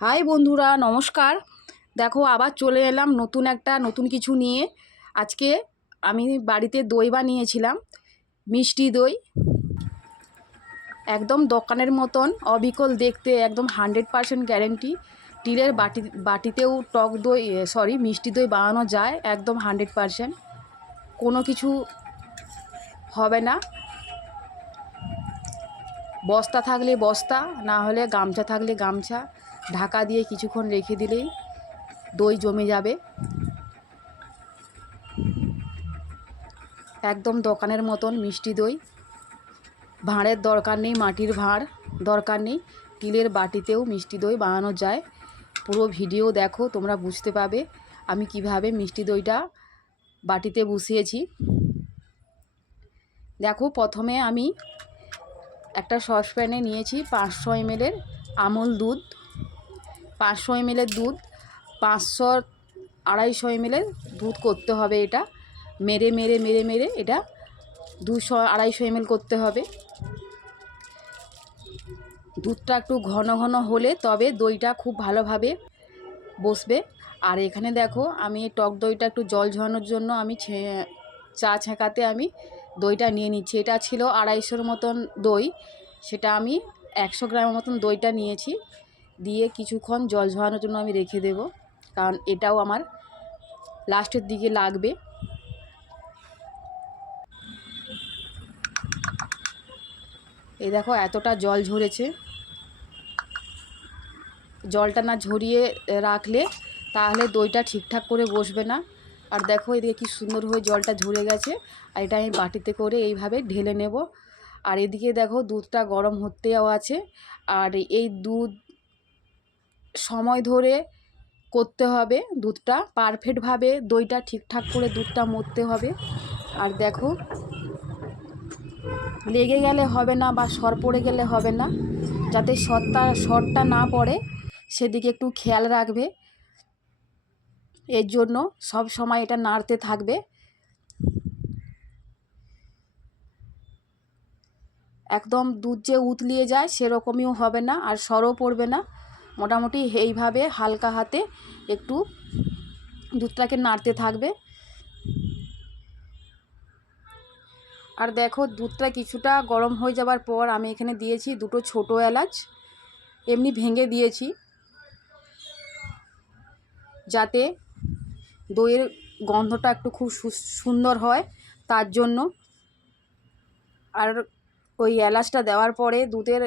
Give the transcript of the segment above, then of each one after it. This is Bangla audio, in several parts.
হাই বন্ধুরা, নমস্কার। দেখো, আবার চলে এলাম নতুন একটা, নতুন কিছু নিয়ে। আজকে আমি বাড়িতে দই বানিয়েছিলাম, মিষ্টি দই। একদম দোকানের মতন, অবিকল দেখতে, একদম হান্ড্রেড পারসেন্ট গ্যারেন্টি। টিলের বাটি, বাটিতেও টক দই সরি, মিষ্টি দই বানানো যায়, একদম হান্ড্রেড পারসেন্ট। কোনো কিছু হবে না। বস্তা থাকলে বস্তা, না হলে গামছা থাকলে গামছা। ঢাকা দিয়ে কিছুক্ষণ রেখে দিলেই দই জমে যাবে। একদম দোকানের মতন মিষ্টি দই। ভাঁড়ের দরকার নেই, মাটির ভাঁড় দরকার নেই। তিলের বাটিতেও মিষ্টি দই বানানো যায়। পুরো ভিডিও দেখো, তোমরা বুঝতে পাবে আমি কীভাবে মিষ্টি দইটা বাটিতে বসিয়েছি। দেখো, প্রথমে আমি একটা সসপ্যানে নিয়েছি পাঁচশো এমএলের আমল দুধ। পাঁচশো এমএলের দুধ, পাঁচশো আড়াইশো এমএলের দুধ করতে হবে এটা। মেরে মেরে মেরে মেরে এটা দুশো আড়াইশো এমএল করতে হবে। দুধটা একটু ঘন ঘন হলে তবে দইটা খুব ভালোভাবে বসবে। আর এখানে দেখো আমি টক দইটা একটু জল ঝরানোর জন্য আমি চা ছেঁকাতে আমি দইটা নিয়ে নিচ্ছি। এটা ছিল আড়াইশোর মতন দই, সেটা আমি একশো গ্রামের মতন দইটা নিয়েছি। দিয়ে কিছুক্ষণ জল ঝরানোর জন্য আমি রেখে দেব। কারণ এটাও আমার লাস্টের দিকে লাগবে। এই দেখো এতটা জল ঝরেছে। জলটা না ঝরিয়ে রাখলে তাহলে দইটা ঠিকঠাক করে বসবে না। আর দেখো এদিকে কি সুন্দর হয়ে জলটা ঝরে গেছে। আর এটা আমি বাটিতে করে এইভাবে ঢেলে নেব। আর এদিকে দেখো দুধটা গরম হতেও আছে। আর এই দুধ সময় ধরে করতে হবে দুধটা। পারফেক্টভাবে দইটা ঠিকঠাক করে দুধটা মরতে হবে। আর দেখো, লেগে গেলে হবে না বা সর পড়ে গেলে হবে না। যাতে সরটা সরটা না পড়ে, সেদিকে একটু খেয়াল রাখবে। এর জন্য সব সময় এটা নাড়তে থাকবে। একদম দুধ যে উতলিয়ে যায় সেরকমইও হবে না আর সরও পড়বে না। মোটামুটি এইভাবে হালকা হাতে একটু দুধটাকে নাড়তে থাকবে। আর দেখো দুধটা কিছুটা গরম হয়ে যাবার পর আমি এখানে দিয়েছি দুটো ছোটো এলাচ। এমনি ভেঙে দিয়েছি। যাতে দইয়ের গন্ধটা একটু খুব সুন্দর হয় তার জন্য। আর ওই এলাচটা দেওয়ার পরে দুধের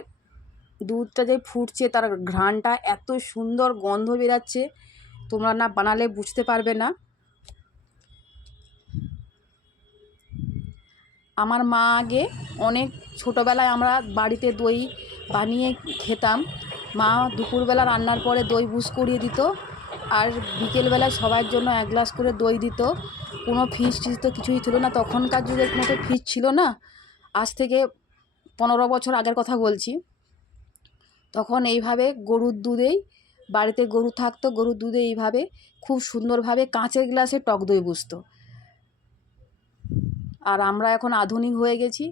দুধটা যে ফুটছে, তার ঘ্রাণটা এত সুন্দর গন্ধ বেরাচ্ছে, তোমরা না বানালে বুঝতে পারবে না। আমার মা আগে অনেক ছোটোবেলায় আমরা বাড়িতে দই বানিয়ে খেতাম। মা দুপুরবেলা রান্নার পরে দই বুস করিয়ে দিত আর বিকেলবেলায় সবার জন্য এক গ্লাস করে দই দিত। কোনো ফিস টিস তো কিছুই ছিল না, তখনকার যুগের মতো ফিস ছিল না। আজ থেকে পনেরো বছর আগের কথা বলছি। তখন এইভাবে গরুর দুধেই, বাড়িতে গরু থাকতো, গরুর দুধে এইভাবে খুব সুন্দরভাবে কাঁচের গ্লাসে টক দই বুঝতো। আর আমরা এখন আধুনিক হয়ে গেছি,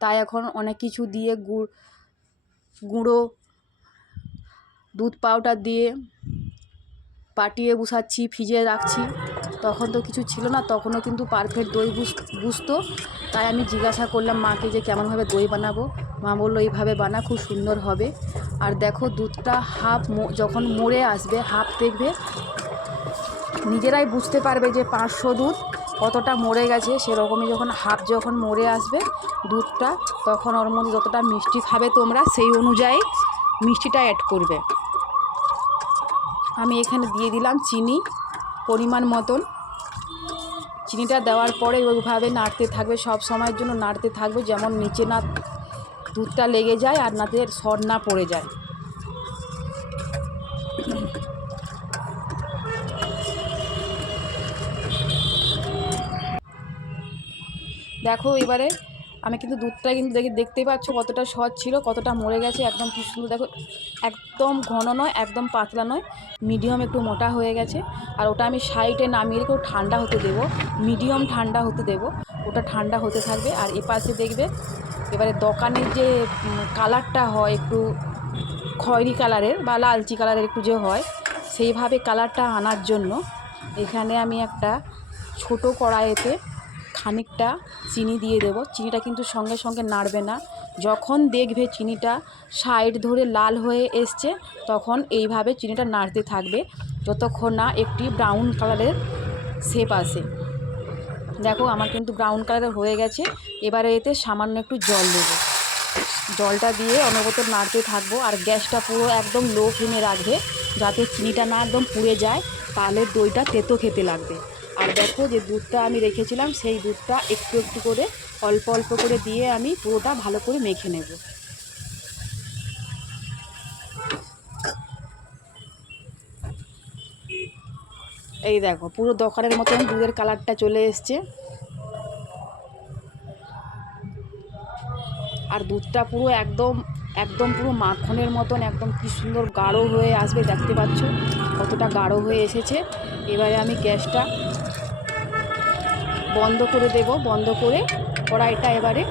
তাই এখন অনেক কিছু দিয়ে গুড় গুঁড়ো, দুধ পাউডার দিয়ে পাটিয়ে বসাচ্ছি, ফ্রিজে রাখছি। তখন তো কিছু ছিল না, তখনও কিন্তু পারফেক্ট দই বুঝ, বুঝতো। তাই আমি জিজ্ঞাসা করলাম, মাকে যে কেমনভাবে দই বানাবো? মা বলল, এইভাবে বানা, খুব সুন্দর হবে। আর দেখো দুধটা হাফ যখন মরে আসবে, হাফ দেখবে। নিজেরাই বুঝতে পারবে যে পাঁচশো দুধ কতটা মরে গেছে, সেরকমই যখন হাফ যখন মরে আসবে দুধটা, তখন ওর মধ্যে যতটা মিষ্টি খাবে তোমরা, সেই অনুযায়ী মিষ্টিটা অ্যাড করবে। আমি এখানে দিয়ে দিলাম চিনি, পরিমাণ মতন। চিনিটা দেওয়ার পরে ওইভাবে নাড়তে থাকবে, সব সময়ের জন্য নাড়তে থাকবে, যেমন নিচে না দুধটা লেগে যায় আর নাতে সর না পড়ে যায়। দেখো এবারে আমি কিন্তু দুধটা কিন্তু দেখে দেখতেই পাচ্ছ কতটা সহজ ছিল, কতটা মরে গেছে, একদম কি সুন্দর। দেখো, একদম ঘন নয়, একদম পাতলা নয় মিডিয়াম একটু মোটা হয়ে গেছে। আর ওটা আমি সাইডে নামিয়ে রেখে ঠান্ডা হতে দেবো মিডিয়াম ঠান্ডা হতে দেবো, ওটা ঠান্ডা হতে থাকবে। আর এপাশে দেখবে এবারে দোকানের যে কালারটা হয় একটু খয়েরি কালারের বা লালচি কালারের একটু যে হয়, সেইভাবে কালারটা আনার জন্য এখানে আমি একটা ছোট কড়াইতে খানিকটা চিনি দিয়ে দেবো। চিনিটা কিন্তু সঙ্গে সঙ্গে নাড়বে না। যখন দেখবে চিনিটা সাইড ধরে লাল হয়ে এসছে, তখন এইভাবে চিনিটা নাড়তে থাকবে। যতক্ষণ না একটি ব্রাউন কালারের শেপ আসে। দেখো, আমার কিন্তু ব্রাউন কালারের হয়ে গেছে। এবারে এতে সামান্য একটু জল দেবো। জলটা দিয়ে অনবত নাড়তে থাকব আর গ্যাসটা পুরো একদম লো ফ্লেমে রাখবে, যাতে চিনিটা না একদম পুড়ে যায়, তাহলে দইটা তেতো খেতে লাগবে। আর দেখো যে দুধটা আমি রেখেছিলাম, সেই দুধটা একটু একটু করে, অল্প অল্প করে দিয়ে আমি পুরোটা ভালো করে মেখে নেব। এই দেখো, পুরো দোকানের মতন দুধের কালারটা চলে এসছে। আর দুধটা পুরো একদম একদম পুরো মাখনের মতন, একদম কি সুন্দর গাঢ় হয়ে আসবে, দেখতে পাচ্ছ? কতটা গাঢ় হয়ে এসেছে। এবারে আমি গ্যাসটা বন্ধ করে দেব, বন্ধ করে কড়াইটা এবারে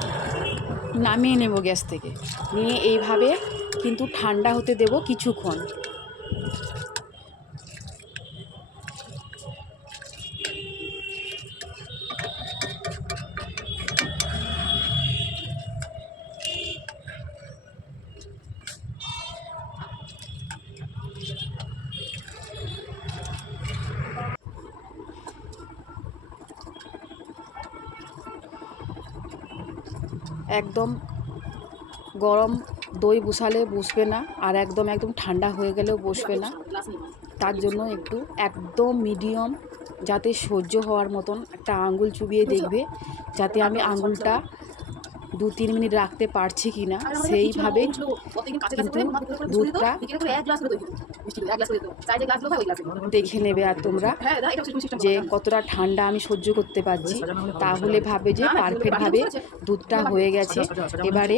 নামিয়ে নেব গ্যাস থেকে। নিয়ে এইভাবে কিন্তু ঠান্ডা হতে দেব কিছুক্ষণ। একদম গরম দই বসালে বসবে না আর একদম একদম ঠান্ডা হয়ে গেলেও বসবে না। তার জন্য একটু একদম মিডিয়াম যাতে সহ্য হওয়ার মতন একটা আঙ্গুল চুবিয়ে দেখবে যাতে আমি আঙ্গুলটা দু তিন মিনিট রাখতে পারছি কি না সেইভাবে কিন্তু দুধটা দেখে নেবে আর তোমরা যে কতটা ঠান্ডা আমি সহ্য করতে পারছি। তাহলে ভাবে যে পারফেক্টভাবে দুধটা হয়ে গেছে। এবারে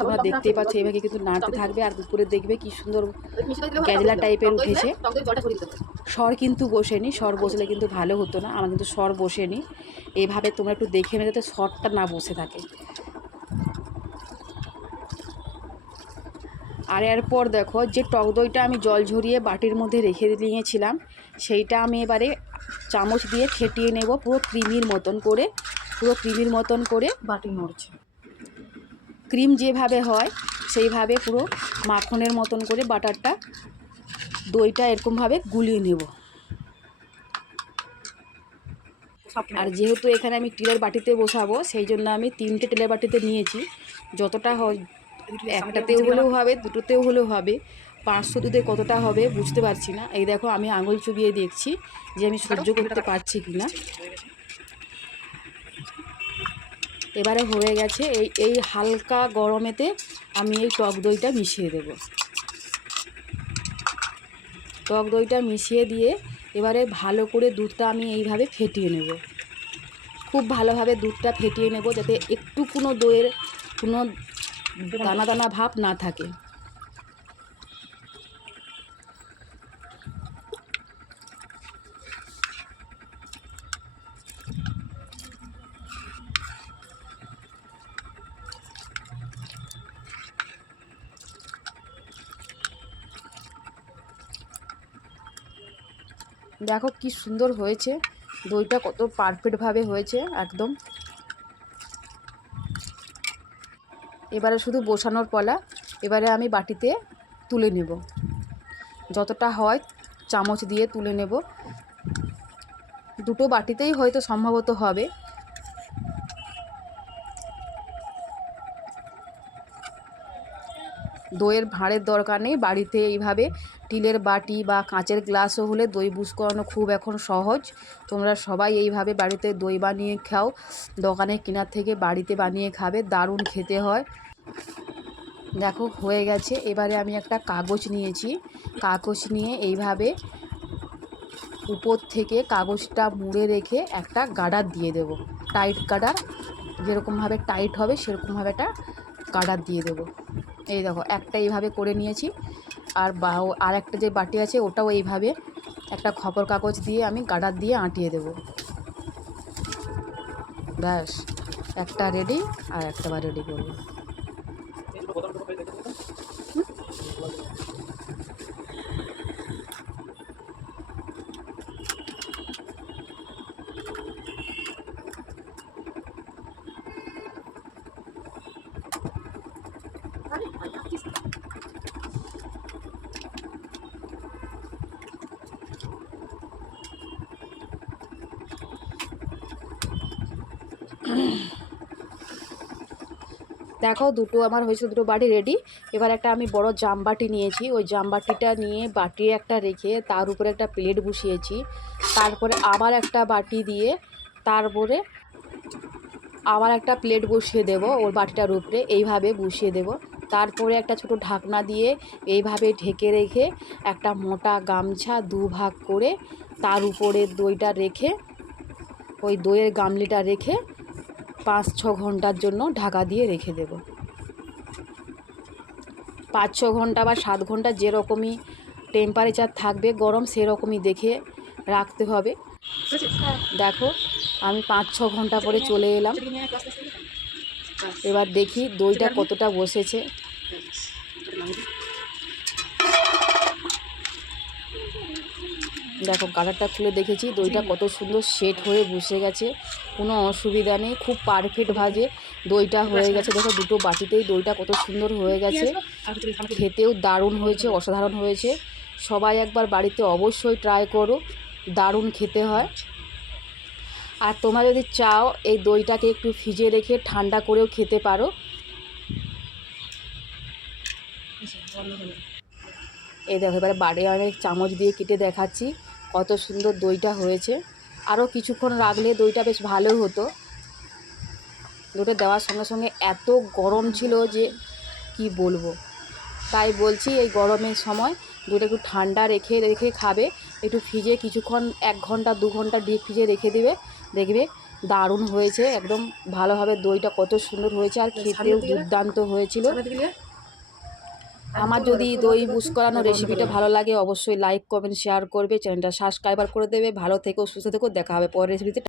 তোমরা দেখতেই পাচ্ছ এভাবে কিন্তু নাড়তে থাকবে আর দুপুরে দেখবে কি সুন্দর গ্যাজলা টাইপের উঠেছে। স্বর কিন্তু বসেনি স্বর বসলে কিন্তু ভালো হতো না আমার কিন্তু স্বর বসেনি। এইভাবে তোমরা একটু দেখে নেবে যাতে স্বরটা না বসে থাকে। আর এরপর দেখো যে টক দইটা আমি জল ঝরিয়ে বাটির মধ্যে রেখে নিয়েছিলাম সেইটা আমি এবারে চামচ দিয়ে ফেটিয়ে নেব পুরো ক্রিমির মতন করে পুরো ক্রিমির মতন করে। বাটি নড়ছে। ক্রিম যেভাবে হয় সেইভাবে পুরো মাখনের মতন করে বাটারটা দইটা এরকমভাবে গুলিয়ে নেব। আর যেহেতু এখানে আমি টিলের বাটিতে বসাবো সেই জন্য আমি তিনটে টিলের বাটিতে নিয়েছি যতটা হয় একটাতেও হলেও হবে দুটোতেও হলেও হবে। পাঁচশো দুধে কতটা হবে বুঝতে পারছি না। এই দেখো আমি আঙুল চুবিয়ে দেখছি যে আমি সহ্য করতে পারছি কি না এবারে হয়ে গেছে এই এই হালকা গরমেতে আমি এই টক দইটা মিশিয়ে দেব। টক দইটা মিশিয়ে দিয়ে এবারে ভালো করে দুধটা আমি এইভাবে ফেটিয়ে নেব। খুব ভালোভাবে দুধটা ফেটিয়ে নেব যাতে একটু কোনো দইয়ের কোনো দানা দানা ভাব না থাকে। দেখো কি সুন্দর হয়েছে। দইটা কত পারফেক্টভাবে হয়েছে একদম। এবারে শুধু বসানোর পলা, এবারে আমি বাটিতে তুলে নেব। যতটা হয় চামচ দিয়ে তুলে নেব। দুটো বাটিতেই হয়তো সম্ভবত হবে। দইয়ের ভাঁড়ের দরকার নেই। বাড়িতে এইভাবে টিলের বাটি বা কাঁচের গ্লাসও হলে দই বুস করানো খুব এখন সহজ। তোমরা সবাই এইভাবে বাড়িতে দই বানিয়ে খাও। দোকানে কেনার থেকে বাড়িতে বানিয়ে খাবে, দারুণ খেতে হয়। দেখো, হয়ে গেছে। এবারে আমি একটা কাগজ নিয়েছি। কাগজ নিয়ে এইভাবে উপর থেকে কাগজটা মুড়ে রেখে একটা গার্ডার দিয়ে দেব। টাইট গার্ডার যেরকমভাবে টাইট হবে, সেরকমভাবে একটা গার্ডার দিয়ে দেবো। এই দেখো, একটা এইভাবে করে নিয়েছি। আর বা আর একটা যে বাটি আছে, ওটাও এইভাবে একটা খবর কাগজ দিয়ে আমি গাডার দিয়ে আঁটিয়ে দেব। ব্যাস, একটা রেডি আর একটা বার রেডি করব। দেখো দুটো আমার হয়েছে দুটো বাটি রেডি এবার একটা আমি বড় জাম বাটি নিয়েছি। ওই জাম বাটিটা নিয়ে বাটি একটা রেখে তার উপরে একটা প্লেট বসিয়েছি। তারপরে আবার একটা বাটি দিয়ে তারপরে আবার একটা প্লেট বসিয়ে দেব ওর বাটিটার উপরে। এইভাবে বসিয়ে দেব। তারপরে একটা ছোট ঢাকনা দিয়ে এইভাবে ঢেকে রেখে একটা মোটা গামছা দু ভাগ করে তার উপরে দইটা রেখে ওই দইয়ের গামলিটা রেখে পাঁচ, ছ ঘণ্টার জন্য ঢাকা দিয়ে রেখে দেব। পাঁচ, ছ ঘণ্টা বা সাত ঘণ্টা যেরকমই টেম্পারেচার থাকবে, গরম সেরকমই দেখে রাখতে হবে। দেখো, আমি পাঁচ, ছ ঘণ্টা পরে চলে এলাম। এবার দেখি দইটা কতটা বসেছে। দেখো কালারটা খুলে দেখেছি, দইটা কত সুন্দর সেট হয়ে বসে গেছে। কোনো অসুবিধা নেই, খুব পারফেক্ট ভাজে। দইটা হয়ে গেছে, দেখো দুটো বাটিতেই দইটা কত সুন্দর হয়ে গেছে। খেতেও দারুণ হয়েছে, অসাধারণ হয়েছে। সবাই একবার বাড়িতে অবশ্যই ট্রাই করো, দারুণ খেতে হয়। আর তোমরা যদি চাও, এই দইটাকে একটু ফ্রিজে রেখে ঠান্ডা করেও খেতে পারো। এই দেখো, এবারে বাড়ি অনেক চামচ দিয়ে কেটে দেখাচ্ছি। কত সুন্দর দইটা হয়েছে। আরও কিছুক্ষণ রাখলে দইটা বেশ ভালো হতো। দইটা দেওয়ার সঙ্গে সঙ্গে এত গরম ছিল যে কি বলব। তাই বলছি এই গরমের সময় দইটা একটু ঠান্ডা রেখে রেখে খাবে। একটু ফ্রিজে কিছুক্ষণ এক ঘণ্টা দু ঘণ্টা ডিপ ফ্রিজে রেখে দিবে। দেখবে দারুণ হয়েছে। একদম ভালোভাবে দইটা কত সুন্দর হয়েছে। আর খেতেও দুর্দান্ত হয়েছিল। আমার যদি দই বুস করানো রেসিপিটা ভালো লাগে, অবশ্যই লাইক কমেন্ট শেয়ার করবে। চ্যানেলটা সাবস্ক্রাইবার করে দেবে। ভালো থেকো, সুস্থ থেকো, দেখা হবে পরের রেসিপিতে